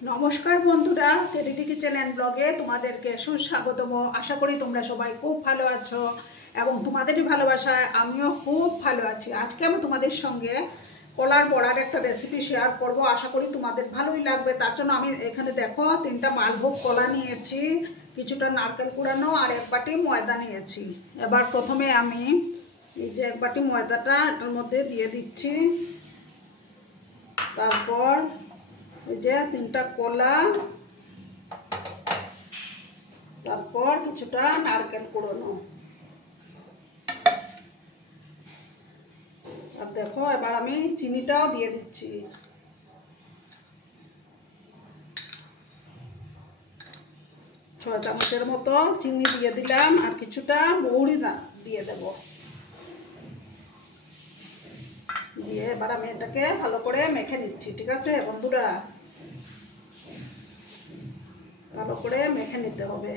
নমস্কার বন্ধুরা, কেডিটি কিচেন অ্যান্ড ব্লগে তোমাদেরকে সুস্বাগতম। আশা করি তোমরা সবাই খুব ভালো আছো এবং তোমাদেরই ভালোবাসায় আমিও খুব ভালো আছি। আজকে আমি তোমাদের সঙ্গে কলার বড়ার একটা রেসিপি শেয়ার করব। আশা করি তোমাদের ভালোই লাগবে। তার জন্য আমি এখানে দেখো 3টা মালভোগ কলা নিয়েছি, কিছুটা নারকেল কুড়ানো আর 1 বাটি ময়দা নিয়েছি। এবার প্রথমে আমি এই যে 1 বাটি ময়দাটা এটার মধ্যে দিয়ে দিচ্ছি। তারপর এই যে 3টা কলা, তারপর কিছুটা নারকেল কুড়ানো। আর দেখো এবার আমি চিনিটাও দিয়ে দিচ্ছি। ছয় চামচের মতো চিনি দিয়ে দিলাম আর কিছুটা মৌরি দিয়ে দেব। দিয়ে এবার আমি এটাকে ভালো করে মেখে নিচ্ছি। ঠিক আছে বন্ধুরা, ভালো করে মেখে নিতে হবে।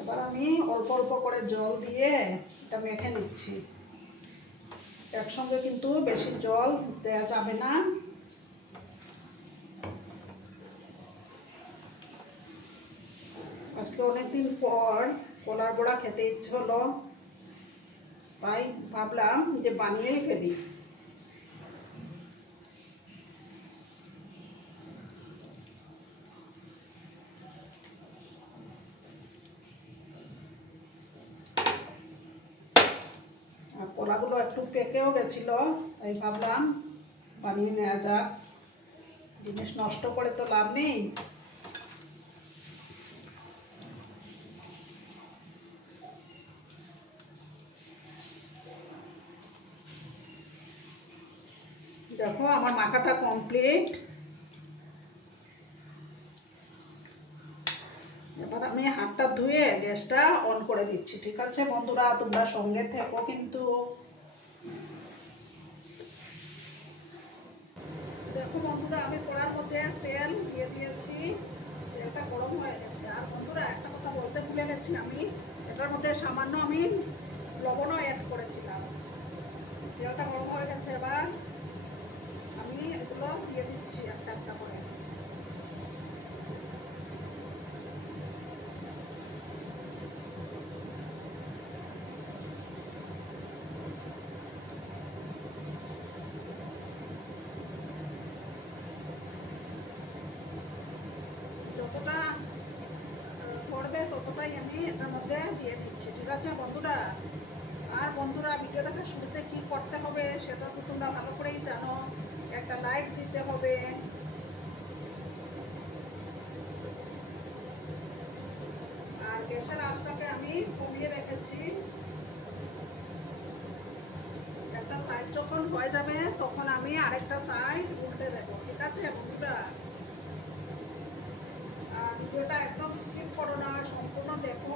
এবার আমি অল্প অল্প করে জল দিয়ে এটা মেখে নিচ্ছি। একসঙ্গে কিন্তু বেশি জল দেওয়া যাবে না। আজকে অনেকদিন পর কলার বড়া খেতে ইচ্ছে হলো, তাই ভাবলাম যে বানিয়েই ফেলি। আর কলাগুলো একটু পেকেও গেছিল, তাই ভাবলাম বানিয়ে নেওয়া যাক। জিনিস নষ্ট করে তো লাভ নেই। দেখো আমার মাখাটা কমপ্লিট। এবার আমি হাতটা ধুয়ে গ্যাসটা অন করে দিচ্ছি। ঠিক আছে বন্ধুরা, তোমরা সঙ্গে থেকো কিন্তু। দেখো বন্ধুরা, আমি কড়ার মধ্যে তেল দিয়ে দিয়েছি। তেলটা গরম হয়ে গেছে। আর বন্ধুরা একটা কথা বলতে ভুলে গেছি, আমি এটার মধ্যে সামান্য আমি লবণও অ্যাড করেছিলাম। তেলটা গরম হয়ে গেছে। এবার আমি এগুলো দিয়ে দিচ্ছি একটা একটা করে। যতটা পড়বে ততটাই আমি এটার মধ্যে দিয়ে দিচ্ছি। ঠিক আছে বন্ধুরা। আর বন্ধুরা, ভিডিও দেখার শুরুতে কি করতে হবে সেটা তো তোমরা ভালো করেই জানো। একটা লাইক দিতে হবে। আর গ্যাসের আঁচটাকে আমি কমিয়ে রেখেছি। একটা সাইড যখন হয়ে যাবে তখন আমি আরেকটা সাইড উল্টে দেবো। ঠিক আছে বন্ধুরা। আর ভিডিওটা একদম স্কিপ করো না, সম্পূর্ণ দেখো।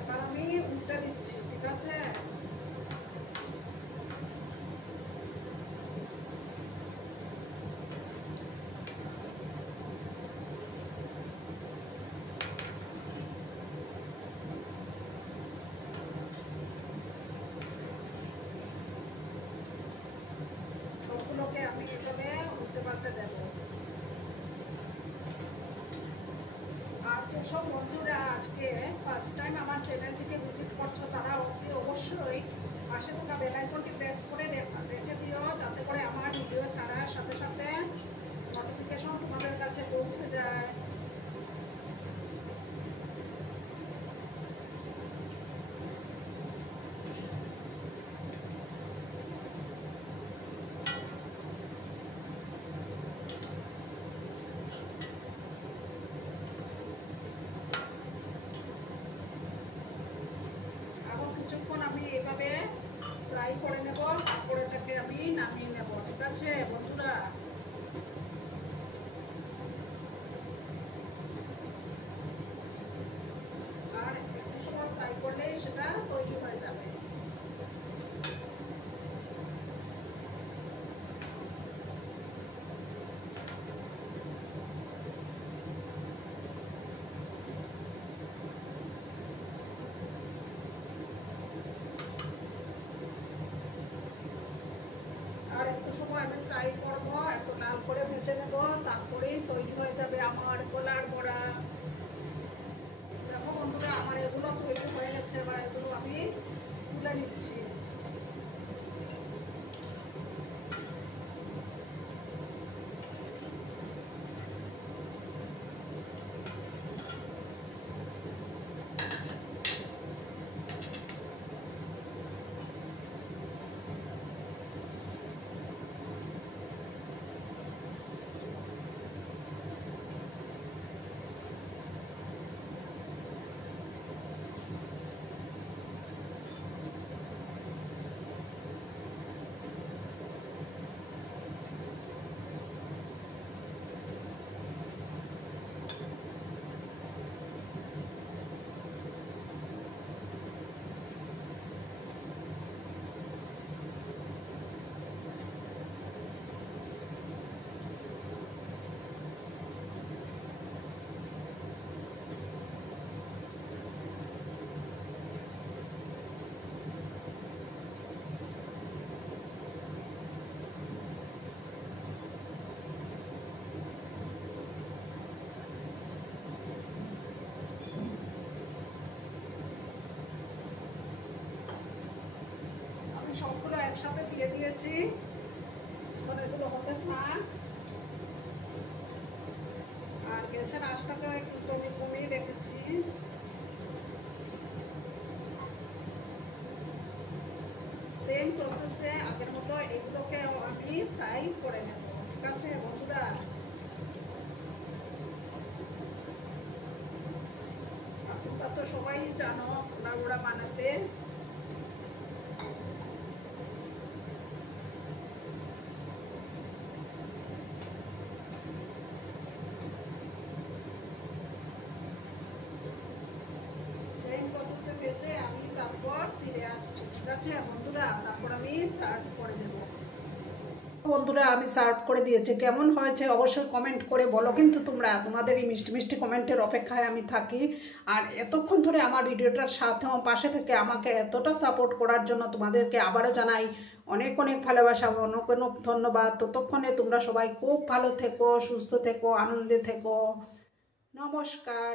এবার আমি উল্টে দিচ্ছি। ঠিক আছে। সবগুলোকে আমি এভাবে উল্টে পাল্টে দেবো। আর যেসব বন্ধুরা আজকে ফার্স্ট টাইম আমার চ্যানেলটিকে ভিজিট করছো, তারা অবশ্যই পাশে থাকা বেল আইকনটি প্রেস করে রেখে দিও, যাতে করে আমার ভিডিও ছাড়ার সাথে সাথে নোটিফিকেশন তোমাদের কাছে পৌঁছে যায়। কিছুক্ষণ আমি এইভাবে ফ্রাই করে নেব, তারপর এটাকে আমি নামিয়ে নেব। আছে বন্ধুরা। আর একটু সময় ফ্রাই করলেই সেটা তৈরি হয়ে যাবে। আর একটু সময় আমি ফ্রাই করবো, একটু লাল করে ভেজে নেব, তারপরেই তৈরি হয়ে যাবে আমার কলার বড়া। দেখো বন্ধুরা, আমার এগুলো তৈরি হয়ে গেছে, এবার এগুলো আমি তুলে নিচ্ছি। সবগুলো একসাথে দিয়ে দিয়েছি, এগুলো হতে থাক। আর গ্যাসের আঁচটাকে একটু কমিয়ে রেখেছি। সেম প্রসেসে আগের মতো এগুলোকে আমি ফ্রাই করে নেব। ঠিক আছে বন্ধুরা, তোমরা তো সবাই জানো পোড়া বানাতে। ভেজে আমি তারপর ফিরে আসছি। ঠিক আছে বন্ধুরা, তারপর আমি সার্ভ করে দেব। বন্ধুরা, আমি সার্ভ করে দিয়েছি। কেমন হয়েছে অবশ্যই কমেন্ট করে বলো কিন্তু তোমরা। তোমাদের এই মিষ্টি মিষ্টি কমেন্টের অপেক্ষায় আমি থাকি। আর এতক্ষণ ধরে আমার ভিডিওটার সাথে পাশে থেকে আমাকে এতটা সাপোর্ট করার জন্য তোমাদেরকে আবারও জানাই অনেক অনেক ভালোবাসা, অনেক অনেক ধন্যবাদ। ততক্ষণে তোমরা সবাই খুব ভালো থেকো, সুস্থ থেকো, আনন্দে থেকো। নমস্কার।